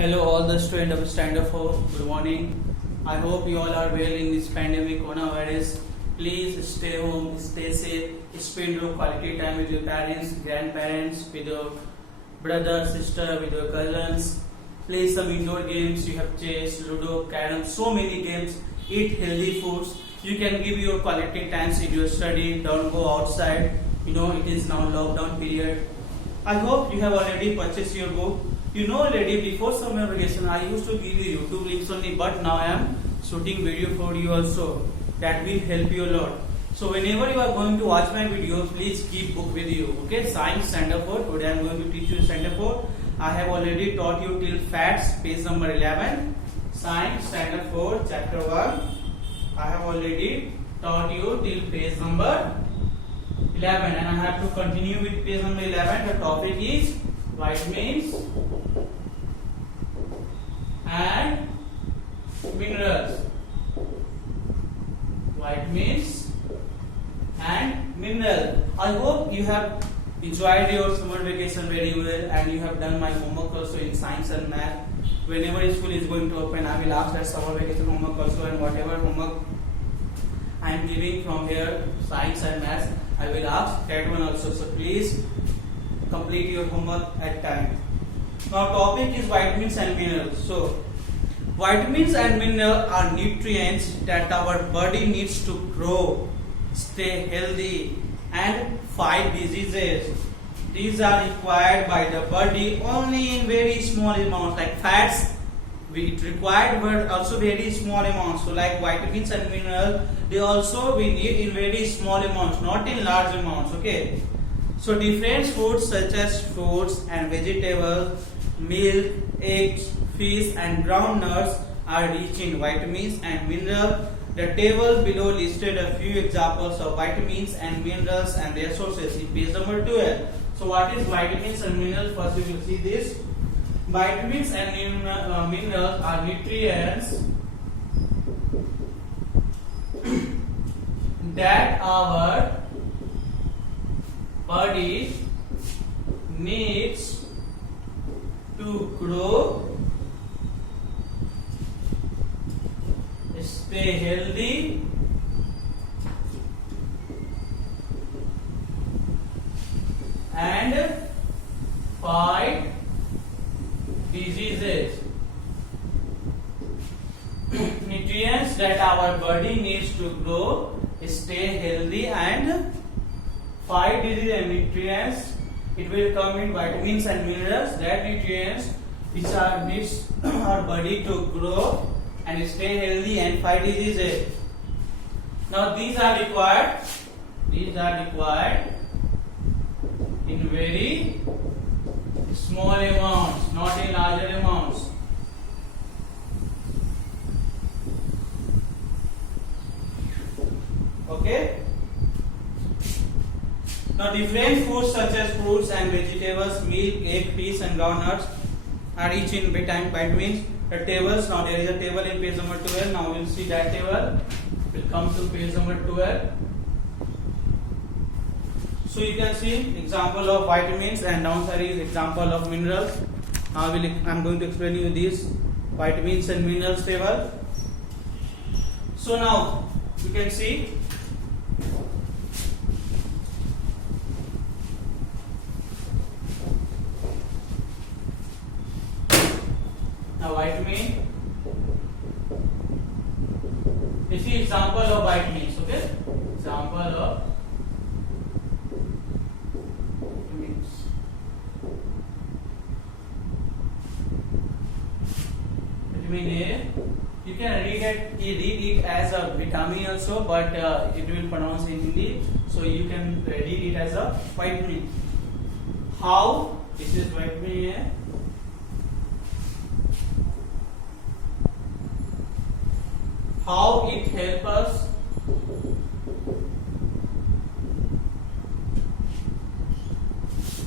Hello, all the students of Stand Up for. Good morning. I hope you all are well in this pandemic coronavirus. Please stay home, stay safe, spend your quality time with your parents, grandparents, with your brother, sister, with your cousins. Play some indoor games. You have chess, ludo, carom, so many games. Eat healthy foods. You can give your quality times in your study. Don't go outside. You know it is now lockdown period. I hope you have already purchased your book. You know already before summer vacation I used to give you YouTube links only, but now I am shooting video for you also. That will help you a lot. So whenever you are going to watch my video, please keep book with you. Okay, Science Stand-Up for. Today I am going to teach you Stand-Up for. I have already taught you till facts, page number 11. Science Stand-Up for chapter 1. I have already taught you till page number 11, and I have to continue with page number 11. The topic is vitamins and minerals. Vitamins and minerals. I hope you have enjoyed your summer vacation very well, and you have done my homework also in science and math. Whenever school is going to open, I will ask that summer vacation homework also, and whatever homework I am giving from here, science and math, I will ask that one also. So please complete your homework at time. Now topic is vitamins and minerals. So vitamins and minerals are nutrients that our body needs to grow, stay healthy and fight diseases. These are required by the body only in very small amounts. Like fats, it required but also very small amounts. So like vitamins and minerals, they also we need in very small amounts, not in large amounts. Okay. So different foods such as fruits and vegetables, milk, eggs, fish and ground nuts are rich in vitamins and minerals. The table below listed a few examples of vitamins and minerals and their sources in page number 12. So what is vitamins and minerals? First we will see this. Vitamins and minerals are nutrients that our body needs to grow, stay healthy and fight diseases. Nutrients that our body needs to grow, stay healthy and fight disease. And nutrients, it will come in vitamins and minerals, that nutrients which are needs our body to grow and stay healthy and fight diseases. Now these are required in very small amounts, not in larger amounts. Okay. Now different foods such as fruits and vegetables, milk, egg, fish and groundnuts are rich in vitamins. The tables, now there is a table in page number 12. Now we will see that table. We'll come to page number 12. So you can see example of vitamins and downside is example of minerals. Now I am going to explain you this vitamins and minerals table. So now you can see now vitamin. This is example of vitamins. Okay, example of vitamins. Vitamin A. You can read it as a vitamin also, but it will pronounce in Hindi, so you can read it as a vitamin. How? This is vitamin A. How it helps us?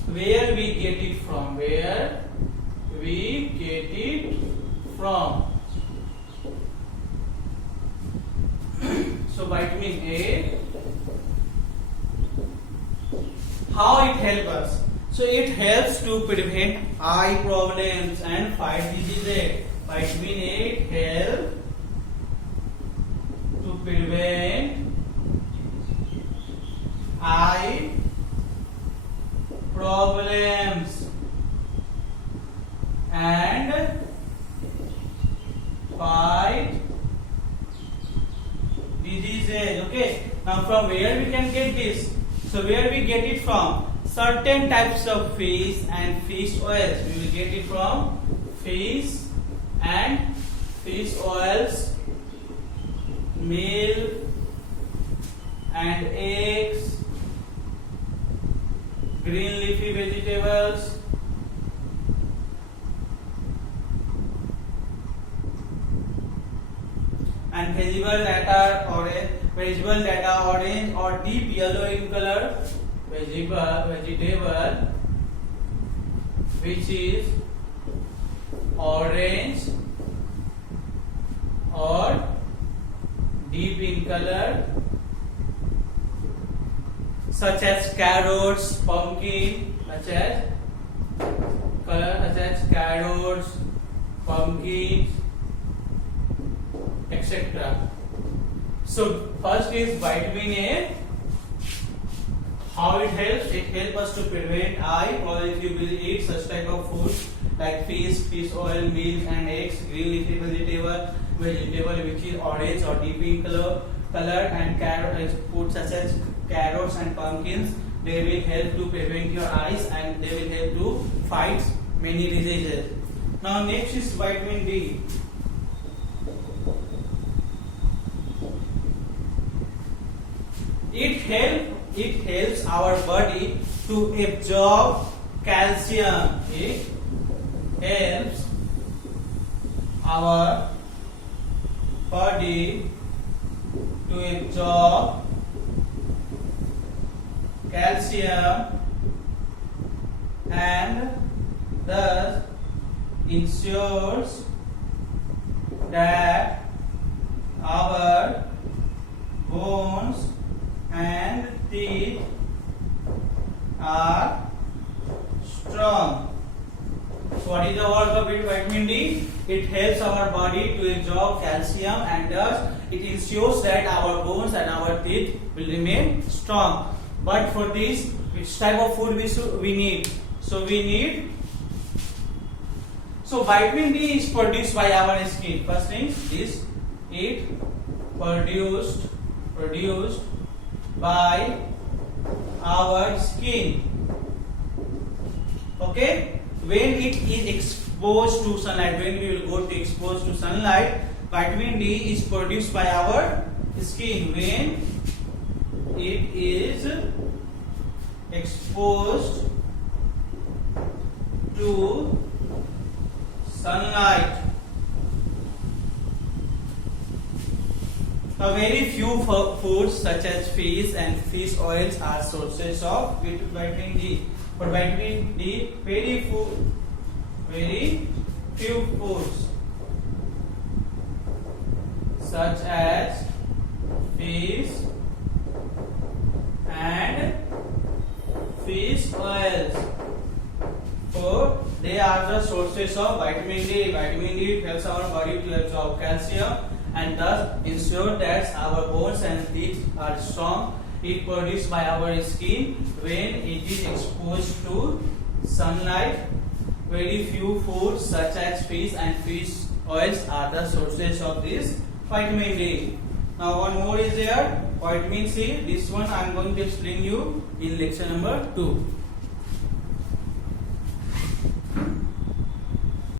Where we get it from? Where we get it from? So vitamin A, how it helps us? So it helps to prevent eye problems and fight diseases. Vitamin A helps to prevent eye problems and fight diseases. Okay. Now from where we can get this? So where we get it from? Certain types of fish and fish oils. We will get it from fish and fish oils, milk and eggs, green leafy vegetables, and vegetable that are orange or deep yellow in color, vegetable which is orange or deep in color, such as carrots, pumpkin, such as carrots, pumpkins, etc. So first is vitamin A. How it helps? It helps us to prevent eye, or if you will eat such type of food like fish oil, milk and eggs, green leafy vegetable which is orange or deep in color, and food such as carrots and pumpkins. They will help to prevent your eyes and they will help to fight many diseases. Now next is vitamin D. It helps our body to absorb calcium. It helps our body to absorb calcium and thus ensures that our bones and teeth are strong. So what is the work of vitamin D? It helps our body to absorb calcium and thus it ensures that our bones and our teeth will remain strong. But for this, which type of food we need? So vitamin D is produced by our skin. First thing is it produced by our skin. Okay, when it is exposed to sunlight, when we will go to exposed to sunlight, vitamin D is produced by our skin. When it is exposed to sunlight. Now, very few foods such as fish and fish oils are sources of vitamin D. For vitamin D, very few foods such as fish and fish oils. So they are the sources of vitamin D. Vitamin D helps our body to absorb calcium and thus ensure that our bones and teeth are strong. It produced by our skin when it is exposed to sunlight. Very few foods such as fish and fish oils are the sources of this vitamin D. Now one more is there, vitamin C. This one I am going to explain you in lecture number 2.